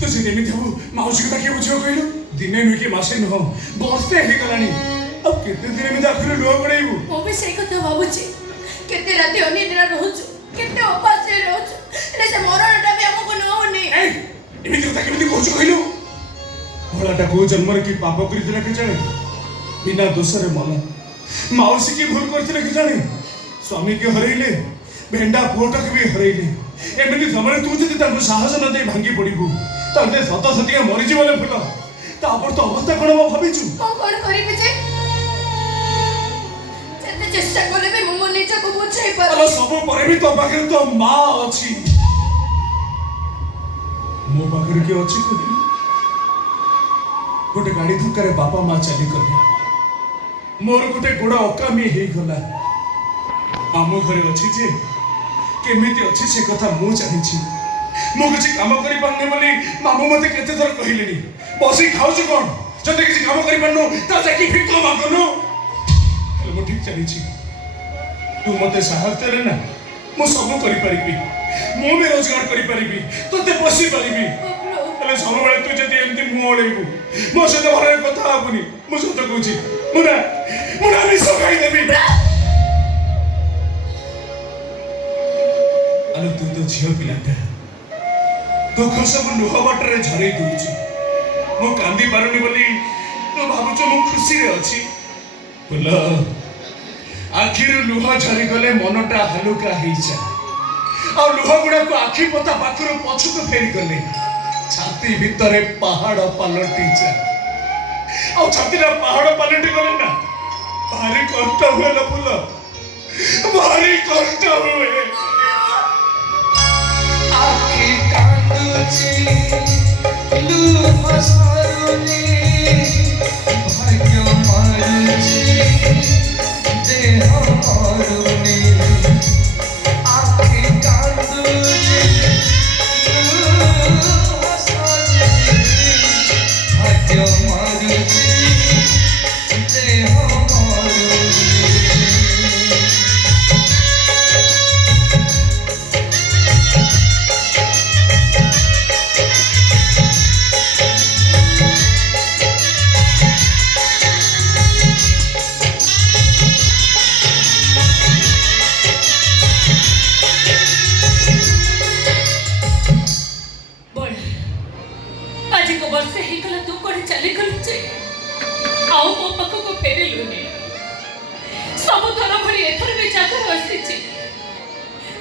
तो से एमती हम माउसी कथा किए बुझे कहलु दिने नुह कि मासे नुह बर्षे हो गलानी अब केते दिन एमती आखिर लुह गड़ाइबू मो भी से कथा भाबुची केते राति अनिद्रा रहउछु केते उपास रहउछु रे से मरणटा भी हमको न होनी ए एमती कथा केमती कहछु कहलु भलाटा को जन्म रे की पाप करितला के जाने बिना दोष रे मन माउसी की भूल करथिले के जाने स्वामी के हरैले भेंडा पुओटा के भी हरैले एमती समय तू जदि ताको साहस न दे भांगी पड़िबू ताले सत सतिया मरि जीवले फुल तापर तो अवस्था कोन म भाबिछु कोन करिबे जे जते चेष्टा करले भी मो निज को बुझाई पर अल सब परे भी तो पाखरे तो मां अछि मो पाखरे के अछि कहली गोटे गाड़ी धक्कारे बापा मां चली गले मोर गोटे गोड़ अकामी हे गला आमो घरे अछि जे केमिति अछि से कथा मु जानिछि मु किछि काम करि पारने बोली मामू मते केते थर कहिलेनी बसी खाउछु कोन जते किछि काम करि पारनो ता जाकी फिक मागनो मु ठीक चलिछि तू मते साहस दे ना मु सब करि परिबी मु भी रोजगार करि परिबी तते बसी परिबी अले सब बेले तू जति एमति मुळेबू मो सते भरे कथा आबुनी मु सते कहूछि मुना भी सगाई देबी अलो तू तो झियो पिलाटा दुख सब लुह बाटरे झरई दूची मो कांदी पारुनी बोली तो भाबुछ मु खुशी रे अछि बोल आखिर लुह झरी गले मनटा हलुका हेइचा आ लुह गुडा को आखि पता पाखरो पछु को फेरी गले छाती भितरे पहाड़ पलटिचा आ छाती रा पहाड़ पलटि गले ना भारी कष्ट हुए ना फुल भारी कष्ट हुए आखि कांदुची लुह सरुनी भाग्य मारुची देह मारुनी आखि कांदुची लुह सरुनी भाग्य मारुची देह मारुनी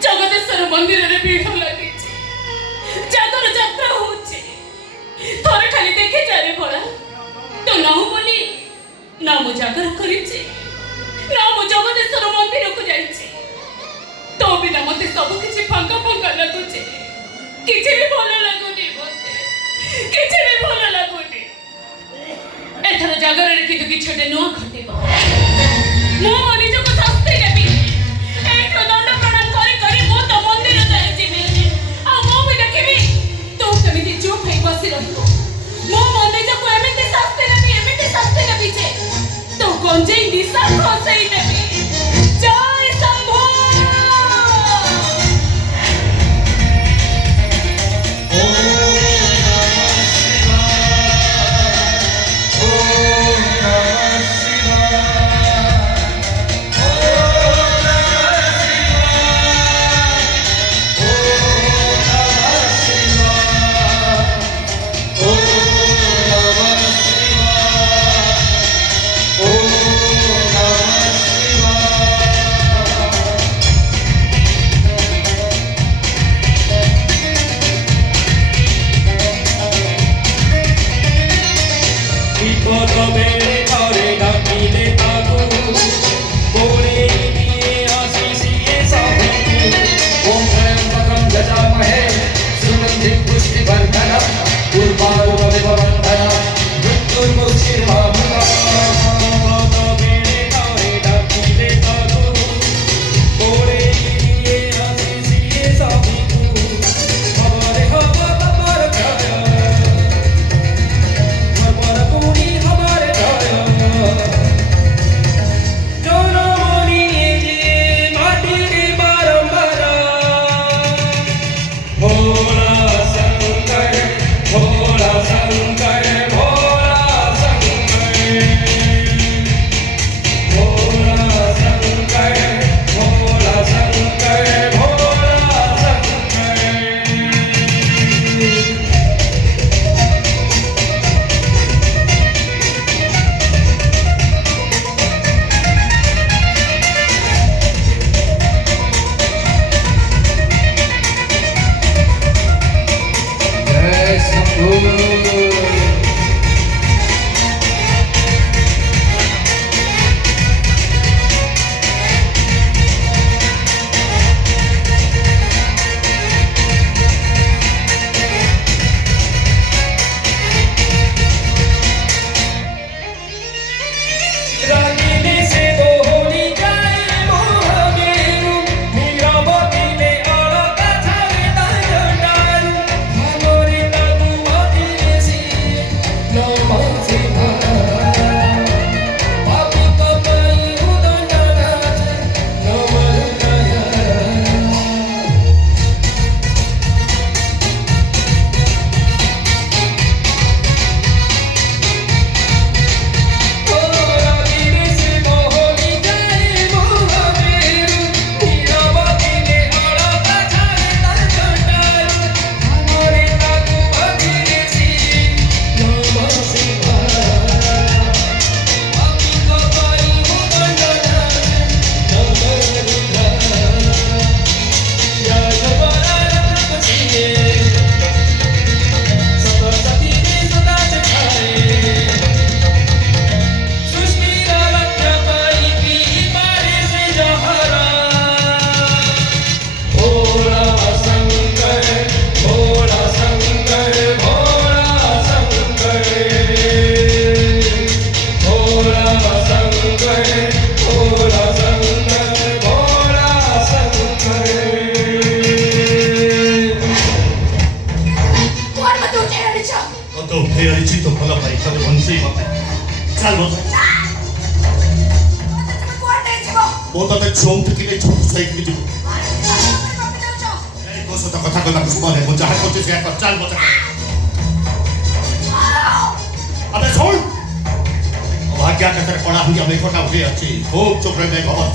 जगदेश्वर मंदिर रे भीड़ लगी जागर यात्रा होचे थोड़े खाली देखे जा रे भला तो ना हो बोली ना मो जागर करिचे ना मो जगदेश्वर मंदिर को जाइचे तो बिना मते सब किछि फांका फांका लागुचे किछि भी भलो लागुनी मते किछि भी भलो लागुनी एथर जागर रे किछु किछु छडे नो घटेबो मो मनि जो को शास्ति देबी एठो दंड प्रणाम करी करी मो तो मंदिर जाय जिमी आ मो भी देखिबी तो केमिति चुप होई बसी रहिबो मो मनि जो को एमिति शास्ति देबी जे तो गंजे निशा खसई देबी जय शंभो हमारे तो फेरिछि तो भल भाई तबे बंसई मते चल बोल वो तो चौंक के छोट साइड में जीव ए कोसो तो कथा कला सुबह है जहां को से कर चल बोल अबे छोड़ वहां क्या कहते पड़ा हम हमें कोटा उठे अच्छी खूब चुप रहे खबर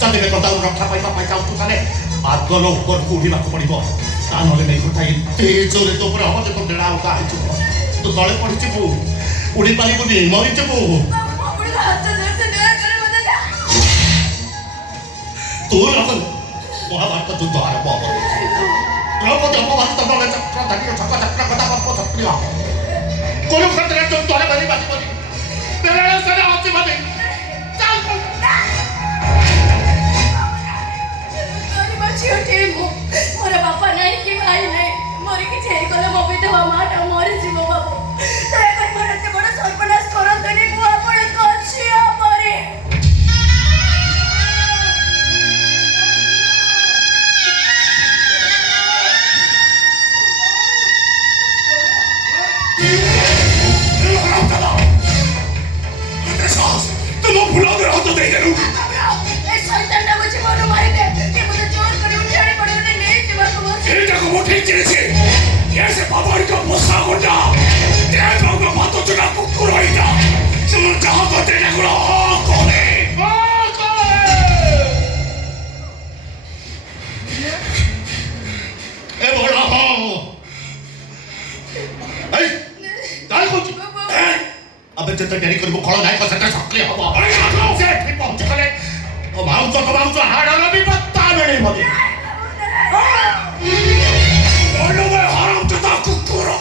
चलते में कोटा रखा पैसा उठू थाने आगलो ऊपर कुड़ी बाको पड़िबो ता नले नहीं कोटा एते जोरे तो ऊपर हम तो डेड़ा उठा है तो तळे पड़िछि बो उड़ी पाली बुनी मरि जबो तू रखल महाभारत युद्ध आरंभ हो द्रौपदी अपमानित तबले चक्र धनी छक्का चक्र कथा बाप छत्रिया कुरुक्षेत्र जो तोरे बलि बाजी बलि तेरे से आती बलि चल गरीब छियोटे मोर बापा नहीं कि भाई नहीं मोर कि छे गले मो विधवा माटा मोर जीव बाबू दया कर भरते बड़ सर्वनाश करंतनी को आपण कछिया परे तुम भुला दे हाथ दे देनु ए शैतान ना मुझे मारो मार दे ये मुझे जोर करे उठाड़ी पड़े ने नहीं जीवा को ए जगह वो ठीक चले ये से बाबारी का पोसा गोटा ये लोग बातों चुना कुकुर होइटा तुम कहां को तेरे गुलो कोने ए बोला हो ए दाल को अबे तो डेरी करबो खळा नाही का सटा सकले हबो अरे आलो से ठीक पहुंच गले ओ माउस हाडाला भी पत्ता मिळे मगे बोलो बे हराम चता कुकुरो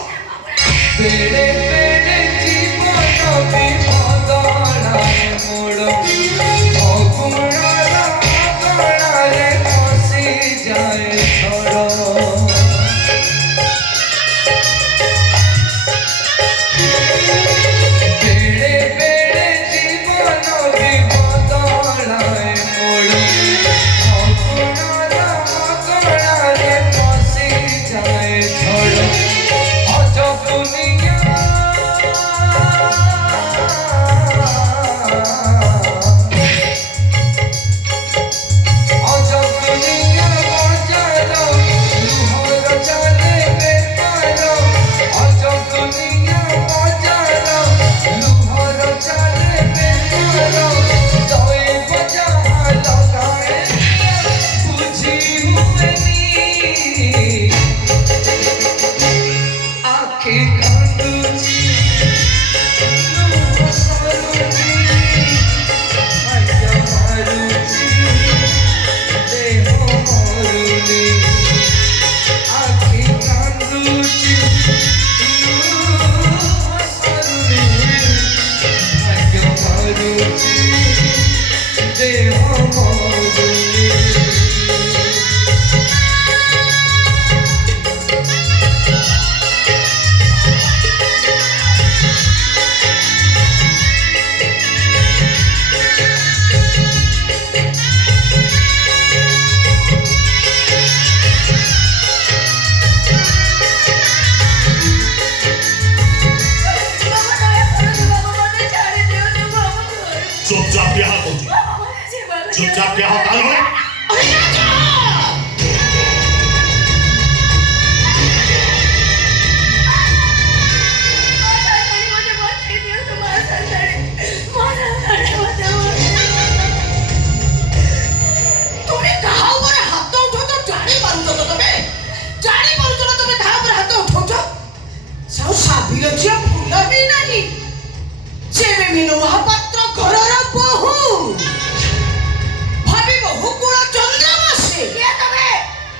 बेड़े बेड़े जीवन विपदानाए मोड़ अगुणाला अगणाले फसी जाए छोड़ो बेड़े बेड़े जीवन विपदानाए मोड़ अगुणाला अगणाले फसी जाए छोड़ो अजब दुनिया अजब दुनिया मजालो लुहर चले बेपारो अजब दुनिया मजालो लुहर चले बेपारो सोए बजा लगाए बुझी हुए नी आखे कांदुची नो सरुची आया मारुची देह मोरुनी आखे कांदुची नो सरुनी आया मारुची देह मोरुनी बाबा दया करो बाबा मने छाड़ी दियो तो बाबा चुपचाप यहाँ पहुंची बाबा जी बाबा चुपचाप यहाँ तालो रे तुम्ही कहा वर हात उठवतो जाणी मारुतो तो तुम्ही जाणी मारुतो ना तुम्ही कहा वर हात उठवतो साऊ साबिरची फुल भी नाही जेवे मिनो महापात्र घरर बहु भाभी बहु कुळ चंद्रमासे ये तमे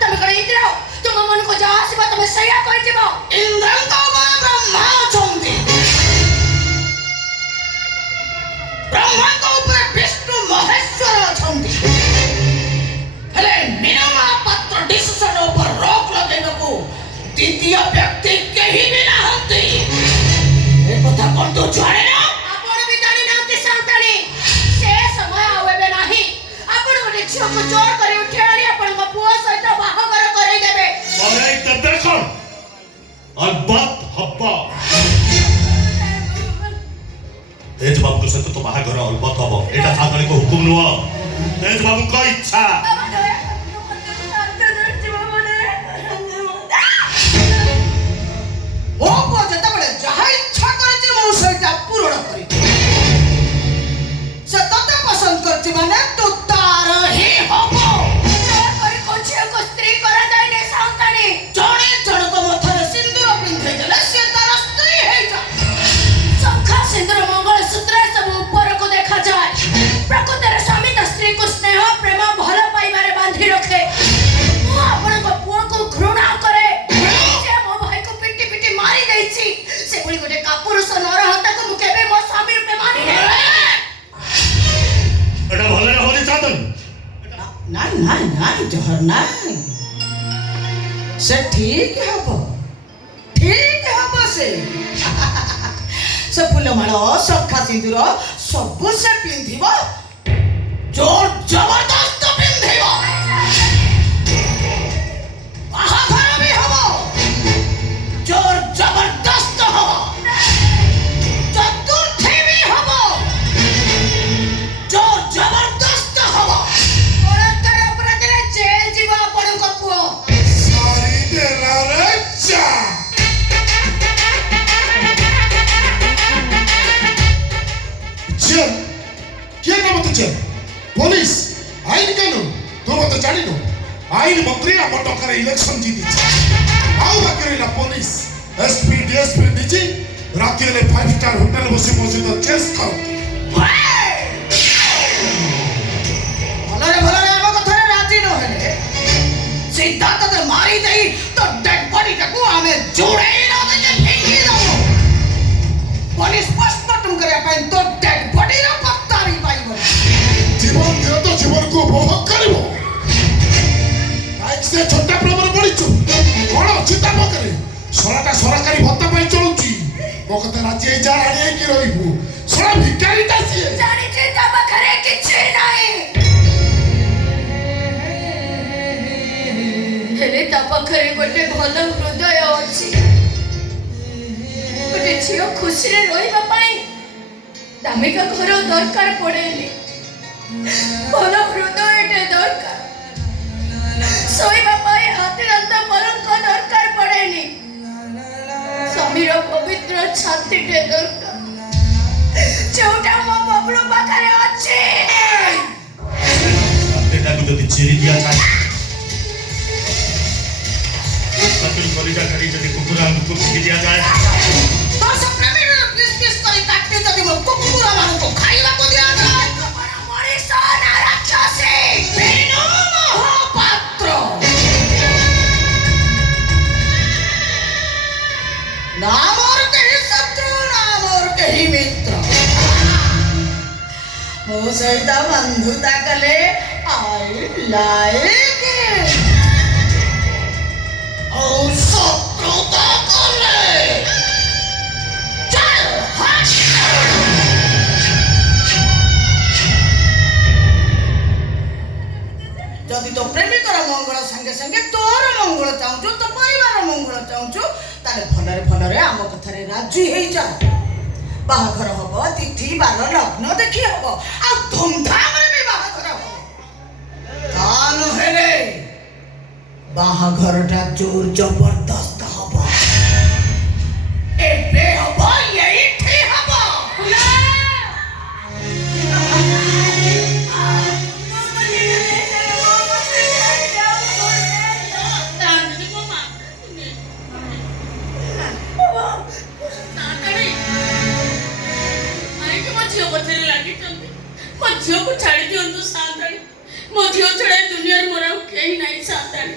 करे इतरो तुम मन को जा आसीबा तमे सया कहि जेबो इंद्रंका ब्रह्मा चंदी ब्रह्मांक ऊपर विष्णु महेश्वर चंदी हेले मिनो महापात्र डिसीजन ऊपर रोक लगेबको द्वितीय व्यक्ति केही भी नाहंती ए कथा कोन तो जाने ना आपण भी जानि नांती सांताणी से समय आवेबे नाही आपण गोटे झियो को जोर करी उठेली आपण को पुओ सहित बाहागर करै देबे अरे तब देखो और बात ହବ। ତେଜ ବାବୁଙ୍କ ସହିତ ତୋ ବାହାଘର ଅଲବତ ହବ। ଏଇଟା ସାଧାରଣଙ୍କ ହୁକୁମ ନୁହଁ, ତେଜ ବାବୁଙ୍କ ଇଚ୍ଛା। ମୋ ପୁଅ ଯେତେବେଳେ ଯାହା ଇଚ୍ଛା କରିଛି ମୁଁ ସେଇଟା ପୂରଣ କରିଛି। ସେ ତତେ ପସନ୍ଦ କରିଛି ମାନେ ତୁ ତାର ହିଁ ହବ। ସ୍ତ୍ରୀ କରାଯାଏ ସାନ୍ତାଣୀ। ଜଣେ ଜଣକ ମଥାରେ ସିନ୍ଦୁର ପିନ୍ଧେଇ ଦେଲେ ସେ ତାର ସ୍ତ୍ରୀ ହେଇଯାଏ। ଶଙ୍ଖା ସିନ୍ଦୁର ମଙ୍ଗଳସୂତ୍ର ସବୁ ଉପରକୁ ଦେଖାଯାଏ। ପ୍ରକୃତରେ ସ୍ୱାମୀ ତା ସ୍ତ୍ରୀକୁ ସ୍ନେହ ପ୍ରେମ ଭଲ ପାଇବାରେ ବାନ୍ଧି ରଖେ। ମୁଁ ଆପଣଙ୍କ ପୁଅକୁ ଘୃଣା କରେ। ସେ ମୋ ଭାଇକୁ ପିଟି ପିଟି ମାରି ଦେଇଛି। ସେଭଳି ଗୋଟେ କାପୁରୁଷ ନରହନ୍ତାକୁ ମୁଁ କେବେ ମୋ ସ୍ୱାମୀ ରୂପେ ମାନି ନାହିଁ। ଏଟା ଭଲରେ ହଉନି ସାଧନ। ନାଇଁ ନାଇଁ ନାଇଁ ଜହର ନାଇଁ, ସେ ଠିକ ହବ, ଠିକ ହବ। ସେ ଫୁଲମାଳ ଶଙ୍ଖା ସିନ୍ଦୁର ସବୁ ସେ ପିନ୍ଧିବ, ଜୋର ଜବରଦସ୍ତ ପିନ୍ଧିବ। ବାହାଘର ବି ହବ, ଜୋର ଜବରଦସ୍ତ ହବ। ଚତୁର୍ଥୀ ବି ହବ, ଜୋର ଜବରଦସ୍ତ ହବ। ବଳାତ୍କାର ଅପରାଧରେ ଜେଲ ଯିବ ଆପଣଙ୍କ ପୁଅ। सारी तेरा रच्चा जेल किए ना मत जेल पुलिस आईन कानून तो मत जानी नो आईन मंत्री आ मटकर इलेक्शन जीती आउ बाकी रहिला पुलिस एसपी डीएसपी डीजी राति रे 5 स्टार होटल बसी मौजूद चेस करती भलरे आम कथारे राजी न हेले सीधा तते मारी देई तो डेड बॉडी टाकू आमे जोड़ेई न देके फेंकी दबो। पुलिस पोस्टमार्टम करे पे तो डेड बॉडी रो पत्ता भी पाइबो। जीवन दियो तो जीवन को उपभोग करिवो लाइक से छोटा प्रमाण पड़िछु कोन चिंता न करे सराटा सरकारी भत्ता पाई चलुची मो कते राजी ए जा आड़ी की रहिबु सरा भिखारी तासी जानी चिंता पाखरे किछि नाही। हेले ता पाखरे गोटे भल हृदय अछि। गोटे झियो खुशी रे रहिबा पाई दामिका घर दरकार पड़ेनी। भल हृदयटे दरकार। सोइबा पाई हाथी रंता पलंक दरकार पड़ेनी। स्वामीर पवित्र छातीटे दरकार जोटा मो बबलू पाखरे अछि। एटाକୁ ଯଦି ଚିରି ଦିଆଯାଏ ତାକୁ କଲିଜା କାଟି ଯଦି କୁକୁରଙ୍କୁ ଫିକି ଦିଆଯାଏ तो सब प्रेमी प्लीज प्लीज करी काटते जदी मो कुकुरा मानु को खाइबा को दिया जाय। बड़ा मनीष ना राक्षसी बिनु महापात्र ना मोर केही शत्रु ना मोर केही मित्र। मो सहित बंधुता कले आई लाइक ओ शत्रुता कले चल हट। जदि तो प्रेमिकर मंगल संगे संगे तोर मंगल चाहूँ तो परिवार मंगल चाहूँ ताले भलरे भलरे आम कथारे राजी हो जा। बाहाघर हब तिथि बार लग्न देखी हब आ धूमधाम रे भी बाहाघर हब। कान हेले बाहाघरटा जोर जबरदस्त हब। एबे हब यही हब। झील को छाड़ी दिंतु साताणी मो झील छड़ा दुनिया मोर कहीं ना साताणी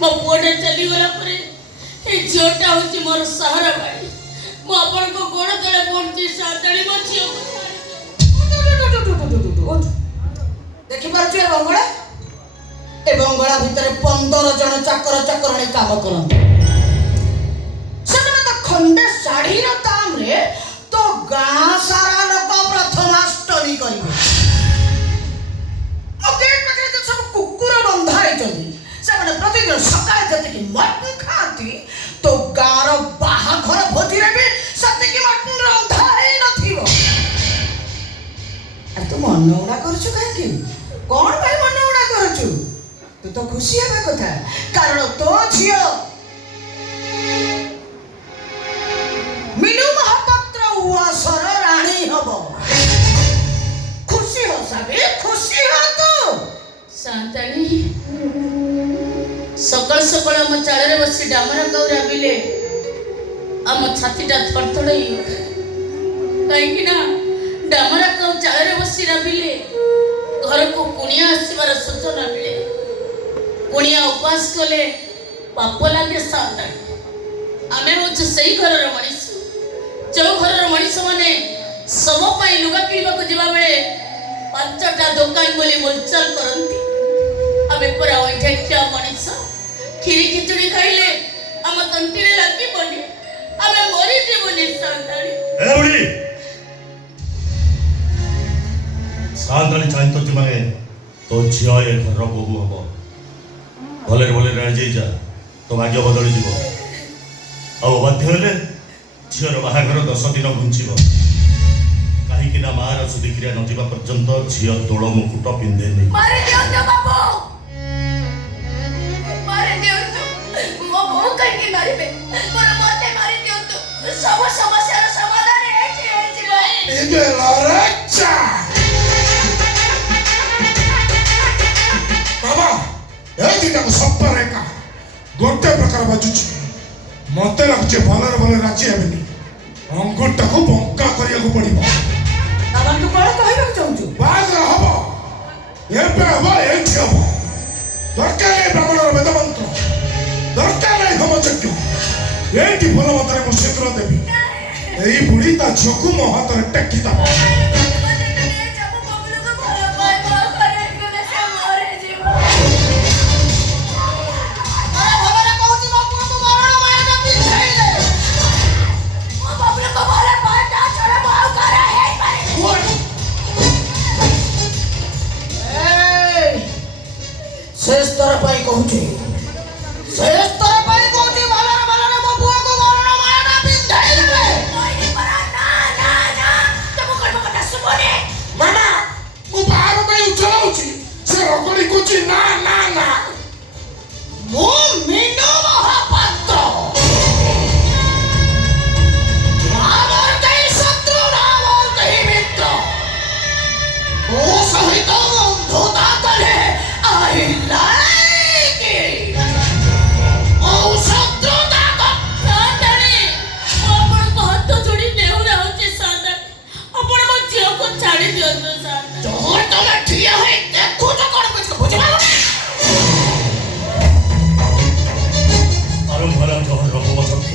मो पुआटा चली गला परे ए झीलटा होची मोर सहारा बाड़ी मो अपन को गोड़ तले पहुंची साताणी मो झील को छाड़ी देखि पारछु ए बंगला भितर 15 जन चाकर चाकरणी काम करନ୍ତି। ସେମାନେ ତ ଖଣ୍ଡେ ଶାଢ଼ୀର ଦାମରେ तो गाँ सारा लोक प्रथमाष्टमी करिवे। गेट पाखरे जो सब कुकुर बंधा होइछन्ती ସେମାନେ ପ୍ରତିଦିନ ସକାଳେ ଯେତିକି ମଟନ ଖାଆନ୍ତି तो गाँर बाहाघर ମନ ଉଡ଼ା କରୁଛୁ କାହିଁକି? କ'ଣ ପାଇଁ ମନ ଉଡ଼ା କରୁଛୁ? ତୁ ତ ଖୁସି ହେବା କଥା, କାରଣ ତୋ ଝିଅ ମିନୁ ମହାପାତ୍ର ଉଆସର ରାଣୀ ହବ। ଖୁସି ହ ସାବି, ଖୁସି ହ ତୁ। ସାନ୍ତାଣୀ ସକାଳ ସକାଳ ଆମ ଚାଳରେ ବସି ଡାମରା କାଉ ରାବିଲେ ଆମ ଛାତିଟା ଥରଥର ହେଇଉଠେ। କାହିଁକି ନା ଡାମରା କାଉ ଚାଳରେ ବସି ରାବିଲେ ଘରକୁ କୁଣିଆ ଆସିବାର ସୂଚନା ମିଳେ। କୁଣିଆ ଉପାସ କଲେ ପାପ ଲାଗେ ସାନ୍ତାଣୀ। ଆମେ ହଉଛୁ ସେଇ ଘରର ମଣିଷ, ଯେଉଁ ଘରର ମଣିଷ ମାନେ ଶବ ପାଇଁ ଲୁଗା କିଣିବାକୁ ଯିବା ବେଳେ 5ଟା ଦୋକାନ ବୋଲି ବୋଲଚାଲ କରନ୍ତି। ଆମେ ପୁରା ଅଧ୍ୟକ୍ଷ ମଣିଷ, କ୍ଷୀରି ଖିଚୁଡ଼ି ଖାଇଲେ ଆମ ତଣ୍ଟିରେ ଲାଗିବନି, ଆମେ ମରିଯିବୁନି ସାନ୍ତାଣୀ। ସାନ୍ତାଣୀ ଚାହିଁଛି ମାନେ ତୋ ଝିଅ ଏ ଘରର ବୋହୂ ହବ। ଭଲରେ ଭଲରେ ରାଜି ଯା, ତୋ ଭାଗ୍ୟ ବଦଳିଯିବ। ଆଉ ବାଧ୍ୟ ହେଲେ ଝିଅର ବାହାଘର 10 ଦିନ ଘୁଞ୍ଚିବ। କାହିଁକି ନା ମାଆର ଶୁଦ୍ଧିକ୍ରିୟା ନ ଯିବା ପର୍ଯ୍ୟନ୍ତ ଝିଅ ତୋଳ ମୁକୁଟ ପିନ୍ଧେନି। ମାରି ଦିଅନ୍ତୁ ବାବୁ, ମାରି ଦିଅନ୍ତୁ। ମୋ ବୋହୂ କାହିଁକି ମାରିବେ? ମୋତେ ମାରି ଦିଅନ୍ତୁ, ସବୁ ସମସ୍ୟାର ସମାଧାନ ହେଇଯିବ। ବାବା ଏ ଦିଟାକୁ ସପ୍ତାହ ଏକା ଗୋଟେ ପ୍ରକାର ବାଜୁଛି। ମତେ ଲାଗୁଛି ଭଲରେ ଭଲ ରାଜି ହେବେନି। ଅଙ୍ଗୁରଟାକୁ ବଙ୍କା କରିବାକୁ ପଡିବ। ବାବା ତୁ କ'ଣ କହିବାକୁ ଚାହୁଁଛୁ? ବାହାଘର ହବ, ଏବେ ହବ, ଏଇଠି ହବ। ଦରକାର ନାହିଁ ବ୍ରାହ୍ମଣର ବେଦମନ୍ତ୍ର, ଦରକାର ନାହିଁ ହୋମଯଜ୍ଞ। ଏଇଠି ଭଲ ମତରେ ମୁଁ ଶୀଘ୍ର ଦେବି। ଏଇ ବୁଢ଼ୀ ତା ଝିଅକୁ ମୋ ହାତରେ ଟେକିଦବ। ଶେଷ ଥର ପାଇଁ କହୁଛି, ଶେଷ ଥର ପାଇଁ କହୁଛି, ଭଲରେ ଭଲରେ ମୋ ପୁଅକୁ ବରଣ ମାଳଟା ପିନ୍ଧାଇ ଦେବେ। ମାମା ମୁଁ ବାହାର ପାଇଁ ଉଛଳାଉଛି, ସେ ରଗଡ଼ି କହୁଛି ନା ନା ନା। ମୁଁ ମିନୁ ମହାପାତ୍ର, ଆମର କେହି ଶତ୍ରୁ ନା ମୋର କେହି ମିତ୍ର। ମୋ ସହିତ ବନ୍ଧୁତା କଲେ I like it. Oh, ଶତ୍ରୁତା ସାନ୍ତାଣୀ, ମୁଁ ଆପଣଙ୍କ ହାତ ଯୋଡ଼ି ନେହୁରାଉଛି ସାନ୍ତାଣୀ, ଆପଣ ମୋ ଝିଅକୁ ଛାଡ଼ି ଦିଅନ୍ତୁ ସାନ୍ତାଣୀ। ତୋର ତମେ ଠିଆ ହୋଇ ଦେଖୁଛ କ'ଣ ବୁଝିପାରୁନି? ଆରମ୍ଭ ହେଲା ଜହରର ହୋମଯଜ୍ଞ।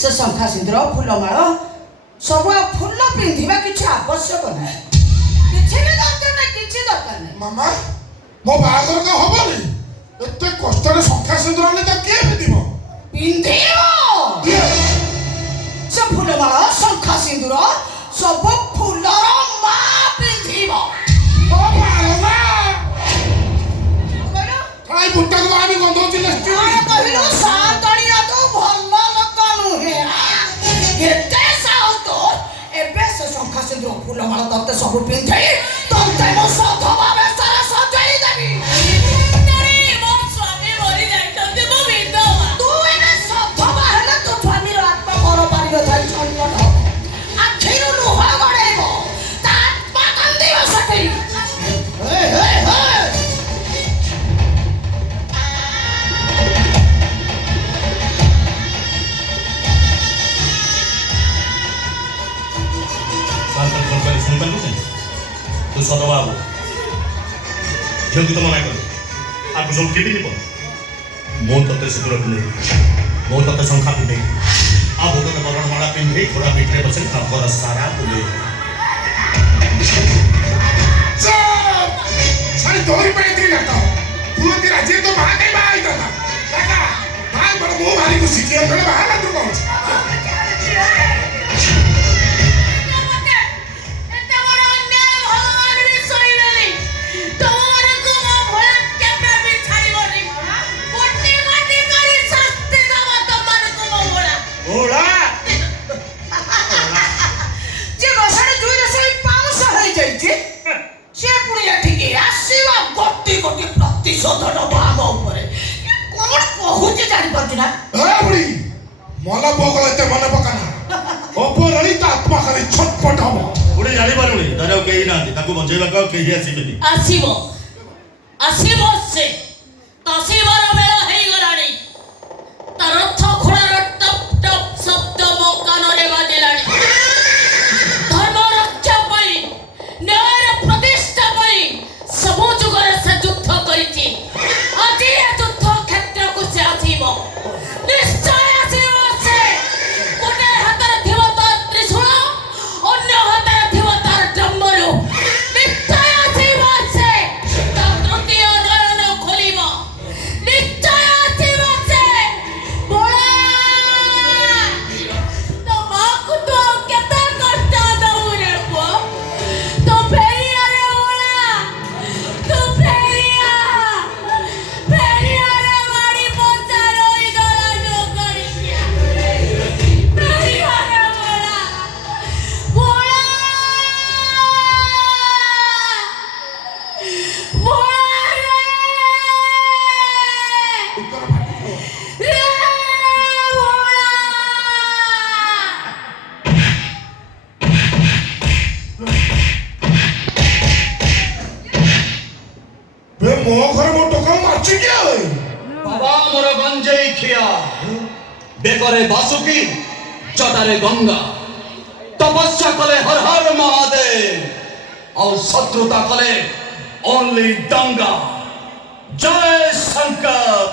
ସେ ଶଙ୍ଖା ସିନ୍ଦୁର ଫୁଲମାଳ ସବୁ ଫୁଲ ପିନ୍ଧିବା କିଛି ଆବଶ୍ୟକ ନାହିଁ। କିଛି ବି ଦରକାର ନାହିଁ, କିଛି ଦରକାର ନାହିଁ। ମାମା ମୋ ବାହାଘର ତ ହବନି, ଏତେ କଷ୍ଟରେ ଶଙ୍ଖା ସିନ୍ଦୁର ଆଣିଲେ ତା କିଏ ପିନ୍ଧିବ? ପିନ୍ଧିବ ସେ ଫୁଲମାଳ ଶଙ୍ଖା ସିନ୍ଦୁର ସବୁ ଫୁଲର ମା ପିନ୍ଧିବ। କାଇଁ ବୁଟାକୁ ବାହାରି ଗନ୍ଧଉଛି କଣ କହିଲୁ ସାନ୍ତଣିଆ ତୁ ଭଲ ଲୋକ ନୁହେଁ ଏତେ ସାହସ ତୋର ଏବେ ସେ ଶଙ୍ଖା ସିନ୍ଦୁର ଫୁଲମାଳ ତତେ ସବୁ ପିନ୍ଧେଇ ତତେ ମୁଁ ସଧବା ବେଶରେ ସଜେଇ ଦେବି ମୋ ସ୍ୱାମୀ ମରି ଯାଇଛନ୍ତି ମୁଁ ବିଧବା ତୁ ଏବେ ସଧବା ହେଲେ ତୋ ସ୍ୱାମୀର ଆତ୍ମା କର ପାରିବ ଥାଇ ଛନ୍ନଟ ଆଖିରୁ ଲୁହ ଗଡ଼େଇବ ତା ଆତ୍ମା କାନ୍ଦିବ ସେଠି ତୁ ସଦବା ହବୁ ଝିଅକୁ ତ ମନା କରେ ଆକୁ ସବୁ କେମିତି ଯିବ ମୁଁ ତତେ ସିନ୍ଦୁର ପିନ୍ଧେଇ ମୁଁ ତତେ ଶଙ୍ଖା ପିନ୍ଧେଇ ଆଉ ମୁଁ ତତେ ବରଣ ମାଳା ପିନ୍ଧେଇ ଘୋଡ଼ା ପିଠିରେ ବସେଇ ଘର ସାରା ବୁଲେଇ सारी दोरी पे इतनी लगता तू तेरा जे तो बाहर नहीं बाहर इधर था लगा बाहर पर मुंह भारी कुछ सीखी है तो बाहर तू कौन ପ୍ରତିଶୋଧ ନବ ଆମ ଉପରେ କଣ କହୁଛି ଜାଣିପାରୁଛୁ ନା बुढ़ी मना पोगल ते मन पकाना ओपरली ता आत्मा खाली छटपट हबो ବୁଢ଼ୀ ଜାଣିପାରୁନି ତାର କେହି ନାହାନ୍ତି ତାକୁ ବଞ୍ଚେଇବାକୁ ଆଉ କେହି ଆସିବେନି ଆସିବ ସେ ତସିବାର ବେଳ ହେଇଗଲାଣି ତା ରଥ ଘୋଡ଼ାର ଟପ୍ ଟପ୍ ଶବ୍ଦ ମୋ କାନରେ ବାଜିଲାଣି ଧର୍ମ ରକ୍ଷା ପାଇଁ ନ୍ୟାୟର ପ୍ରତିଷ୍ଠା ପାଇଁ ସବୁ ଯୁଗରେ ସେ ଯୁଦ୍ଧ କରିଛି ଆଜି ଏ ଯୁଦ୍ଧ କ୍ଷେତ୍ରକୁ ସେ ଆସିବ ନିଶ୍ଚୟ ଆସିବ ସେ ଗୋଟେ ହାତରେ ଥିବ ତାର ତ୍ରିଶୂଳ ଅନ୍ୟ ହାତରେ ଥିବ ତାର ଡମ୍ବରୁ ନିଶ୍ଚୟ ଆସିବ ସେ ତା ତୃତୀୟ ନୟନ ଖୋଲିବ ନିଶ୍ଚୟ ଆସିବ ସେ ଭୋଳା ତୋ ମାକୁ ତୁ ଆଉ କେତେ କଷ୍ଟ ଦବୁ ରେ ପୁଅ ତୋ ଫେରିଆରେ ଭୋଳା ତୁ ଫେରିଆରେ ମାଡ଼ି ପଚା ରହିଗଲା ଯୋଗରିଆ ଫେରିଆରେ ଭୋଳା ଭୋଳା ରେ ଭୋଳା बे मो घर मो टोका मारची क्या है बाबा मोर गंजेई खिया बेकरे बासुकी चटारे गंगा तपस्या कले हर हर महादेव और शत्रुता कले ओनली दंगा जय शंकर